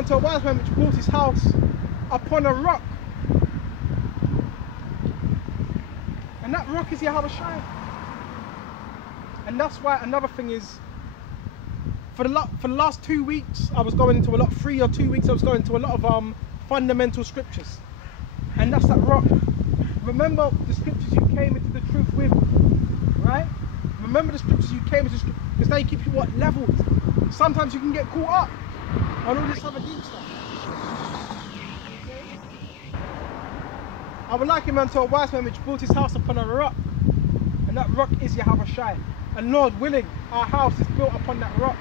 unto a wise man which built his house upon a rock. And that rock is Yahawashi. And that's why another thing is, for the last 2 weeks, I was going into a lot, 3 or 2 weeks, I was going into a lot of fundamental scriptures. And that's that rock. Remember the scriptures you came into the truth with, right? Remember the scriptures you came into, because they keep you what? Leveled. Sometimes you can get caught up on all this other deep stuff. Okay? I would like him unto a wise man which built his house upon a rock. And that rock is Yahawashi. And Lord willing, our house is built upon that rock.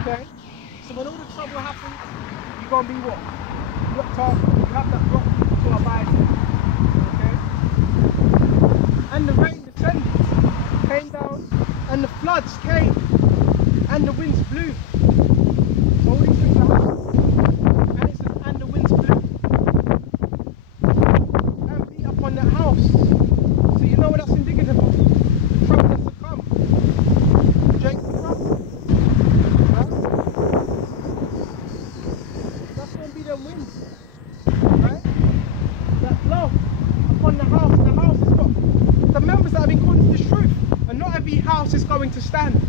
Okay? So when all the trouble happens, you're going to be what? Looked up, you have that rock to abide in. Okay? And the rain descended, came down, and the floods came, and the winds blew. So all these things are happening. And it says, and the winds blew. And beat upon that house. So you know what that's indicative of? The trouble that's to come. Jake's trouble. Right? That's going to be them winds. Right? That blow upon the house. And the house is what? The members that have been called into this truth. And not every house is going to stand.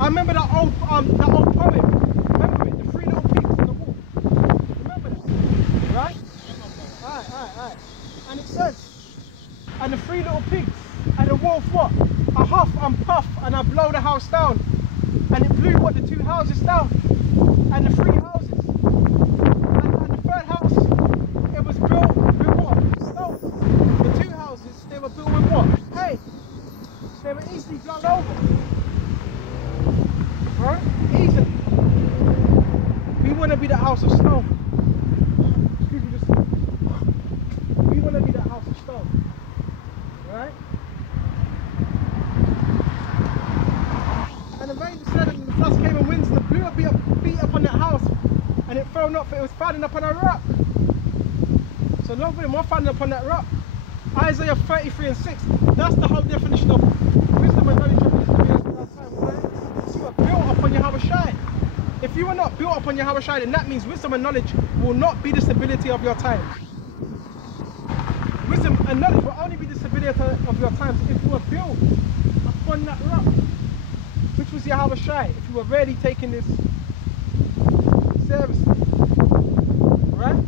I remember that old poem. Remember it? The 3 little pigs on the wall. Remember that? Right? Alright. And it says, and the 3 little pigs, and the wolf what? I huff and puff and I blow the house down. And it blew what? The 2 houses down. And the 3 houses. And the 3rd house, it was built with what? Stone. The 2 houses, they were built with what? Hay. They were easily blown over. Right? Easily. We want to be the house of stone. Excuse me, just. We want to be the house of stone. Right? And the rain descended and the floods came and winds and the blew beat up on that house. And it fell not, for it was founded upon a rock. So Lord willing, we're founded upon that rock. Isaiah 33 and 6. That's the whole definition of wisdom and knowledge of our time. Right? So you are built upon Yahawashi. If you are not built upon Yahawashi, then that means wisdom and knowledge will not be the stability of your time. Wisdom and knowledge will only be the stability of your times if you are built upon that rock, which was Yahawashi. If you were really taking this seriously. Right?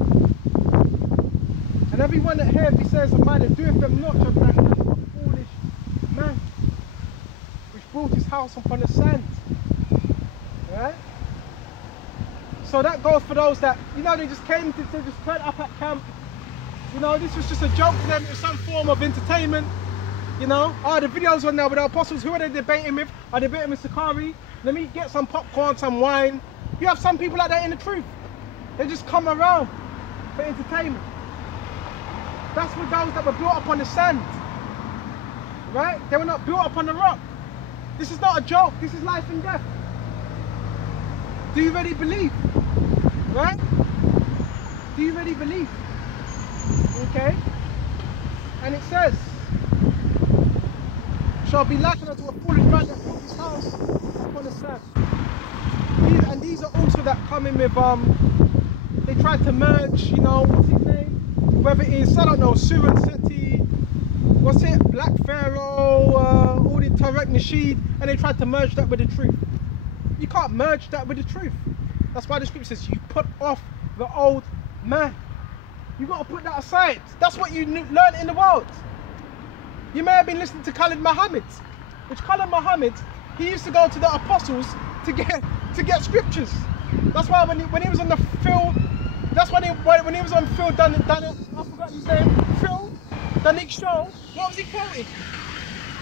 And everyone that hears he says of mine and doeth them not shall be like a foolish man, which built his house upon the sand. Right? So that goes for those that, you know, they just came to just turn up at camp. You know, this was just a joke to them. It was some form of entertainment. You know, the videos on there with the apostles. Who are they debating with? Are they debating with Sakari? Let me get some popcorn, some wine. You have some people like that in the truth. They just come around for entertainment. That's for those that were built up on the sand. Right? They were not built up on the rock. This is not a joke. This is life and death. Do you really believe? Right? Do you really believe? Okay? And it says, shall be likened unto a foolish man that built his house upon the sand. And these are also that come in with, they tried to merge, you know, what's his name? Whether it is, I don't know, Suran Seti, what's it? Black Pharaoh, all the Tarek Nasheed, and they tried to merge that with the truth. You can't merge that with the truth. That's why the scripture says you put off the old man. You got to put that aside. That's what you learn in the world. You may have been listening to Khalid Muhammad, which Khalid Muhammad, he used to go to the apostles to get scriptures. That's why when he was on the field, that's when he was on Phil I forgot his name, Phil Danik show. What was he quoting?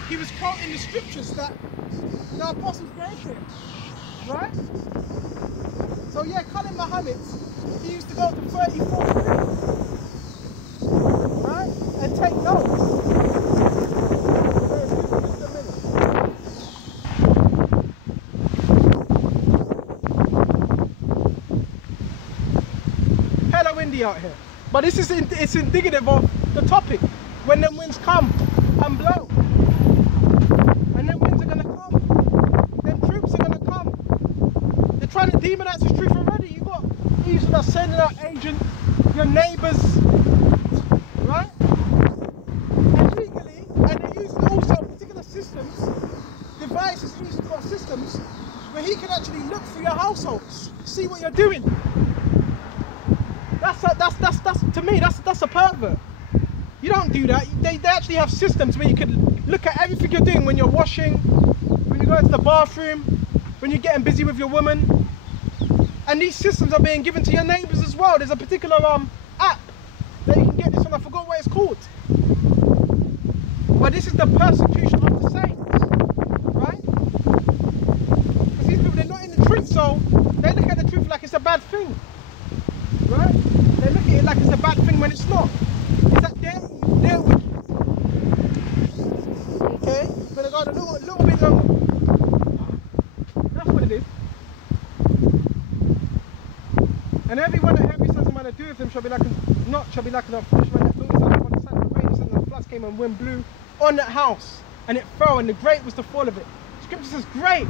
He was quoting the scriptures that the apostles gave him. Right? So yeah, Khalid Muhammad, he used to go to 34 right? And take notes. Hella windy out here. But this is it's indicative of the topic. When them winds come and blow. And them winds are gonna come. Them troops are gonna come. They're trying to demonize this truth already. You got are sending out agents, your neighbours, right? And legally, and they're using also particular systems, devices used for systems, where he can actually look through your households, see what you're doing. That's to me, that's a pervert. You don't do that. They actually have systems where you can look at everything you're doing when you're washing, when you go into the bathroom, when you're getting busy with your woman. And these systems are being given to your neighbours as well. There's a particular app that you can get this on. I forgot what it's called. But this is the persecution of the saints, right? Because these people, they're not in the truth, so they look at the truth like it's a bad thing, right? They look at it like it's a bad thing when it's not. It's that they're wicked. Okay? But I got a little bit longer. That's what it is. And everyone that heard me says I'm going to do with him shall be like a foolish man that built his house upon the sand, the rain descended, and the floods came and wind blew on that house, and it fell, and the great was the fall of it. Scripture says, great.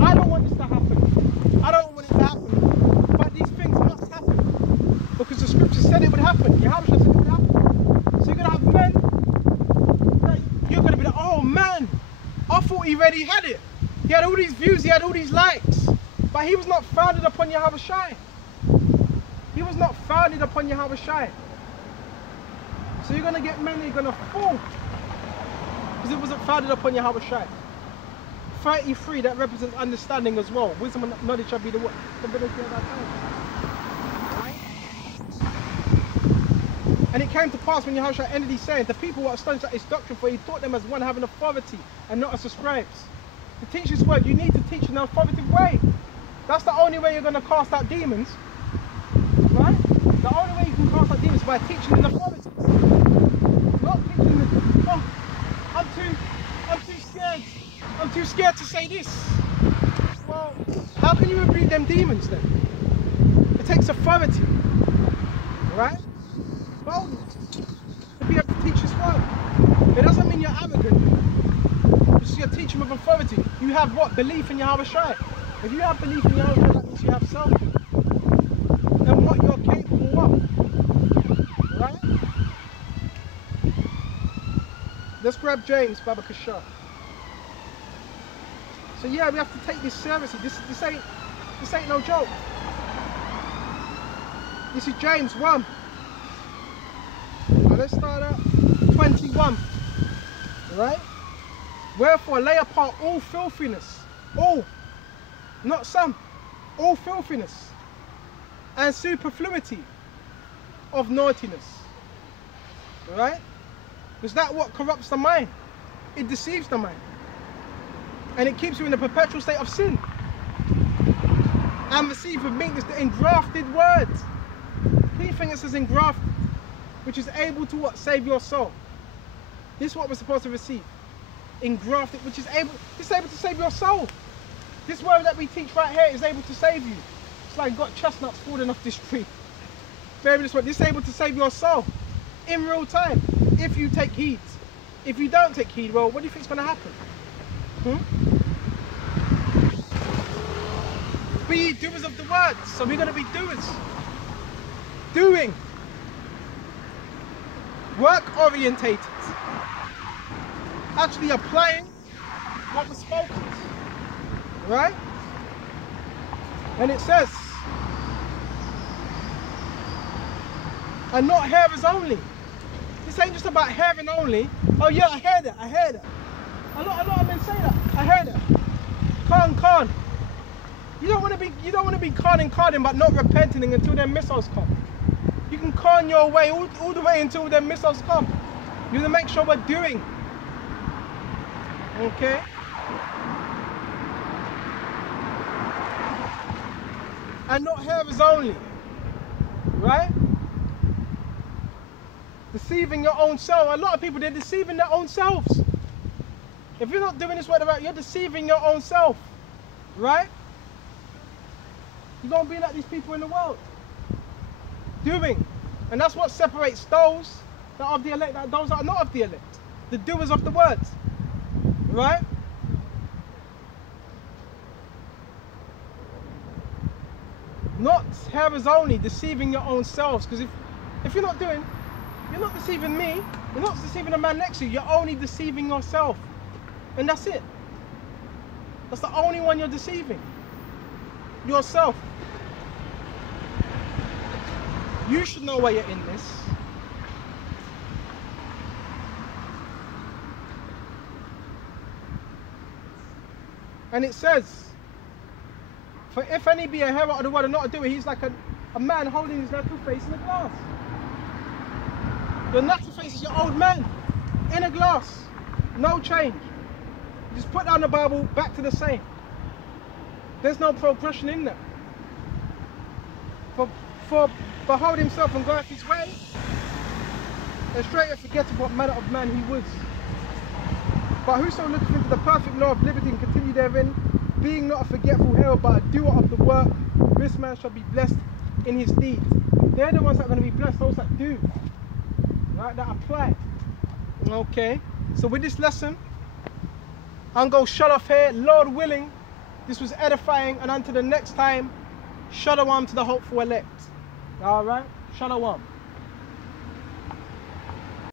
I don't want this to happen. I don't want it to happen. But these things must happen. Because the scripture said it would happen. Yahawashi said it would happen. So you're going to have men that you're going to be like, oh man, I thought he already had it. He had all these views, he had all these likes. But he was not founded upon Yahawashi. He was not founded upon Yahawashi. So you're going to get men that are going to fall. Because it wasn't founded upon Yahawashi. 33, that represents understanding as well. Wisdom and knowledge shall be the what? The ability of our time. Right? And it came to pass when Yahawashi ended his saying, the people were astonished at his doctrine, for he taught them as one having authority and not as the scribes. To teach this word, you need to teach in an authoritative way. That's the only way you're going to cast out demons. Right? The only way you can cast out demons is by teaching in authority. Not teaching them, oh, I'm too scared. I'm too scared to say this. Well, how can you rebuke them demons then? It takes authority. Right? Boldness. To be able to teach this word. It doesn't mean you're arrogant. It's you're teaching with authority. You have what? Belief in Yahawashi. If you have belief in Yahawashi, that means you have self. And what you're capable of. Right? Let's grab James, Baba Kasha. So yeah, we have to take this seriously. This ain't no joke. This is James 1. Now let's start at 21. Right? Wherefore lay apart all filthiness, all, not some, all filthiness and superfluity of naughtiness. Right? Because that's what corrupts the mind. It deceives the mind. And it keeps you in a perpetual state of sin. And receive with meekness the engrafted word. Key thing it says engrafted, which is able to what? Save your soul. This is what we're supposed to receive. Engrafted, which is able to save your soul. This word that we teach right here is able to save you. It's like got chestnuts falling off this tree. Baby, this is able to save your soul in real time if you take heed. If you don't take heed, well, what do you think is going to happen? Be ye doers of the word. So we're going to be doers. Doing. Work orientated. Actually applying what was spoken. Right? And it says, and not hearers only. This ain't just about hearing only. Oh yeah, I heard it, I heard it. A lot of men say that. I heard it. Con. You don't want to be conning, but not repenting until their missiles come. You can con your way all the way until their missiles come. You want to make sure we're doing. Okay? And not hearers only. Right? Deceiving your own self. A lot of people, they're deceiving their own selves. If you're not doing this word about, you're deceiving your own self. Right? You're going to be like these people in the world. Doing. And that's what separates those that are of the elect, those that are not of the elect. The doers of the word. Right? Not hearers only, deceiving your own selves. Because if you're not doing, you're not deceiving me, you're not deceiving the man next to you, you're only deceiving yourself. And that's it. That's the only one you're deceiving. Yourself. You should know why you're in this. And it says, for if any be a hearer of the word and not a doer, he's like a man holding his natural face in a glass. Your natural face is your old man in a glass. No change. You just put down the Bible, back to the same. There's no progression in there. For behold himself and goeth his way, and straightway forgetteth what manner of man he was. But whoso looketh into the perfect law of liberty and continue therein, being not a forgetful hearer but a doer of the work, this man shall be blessed in his deeds. They're the ones that are going to be blessed, those that do. Right, that apply. Okay, so with this lesson, I'm going to shut off here. Lord willing, this was edifying, and until the next time, shalom to the hopeful elect. Alright, shalom.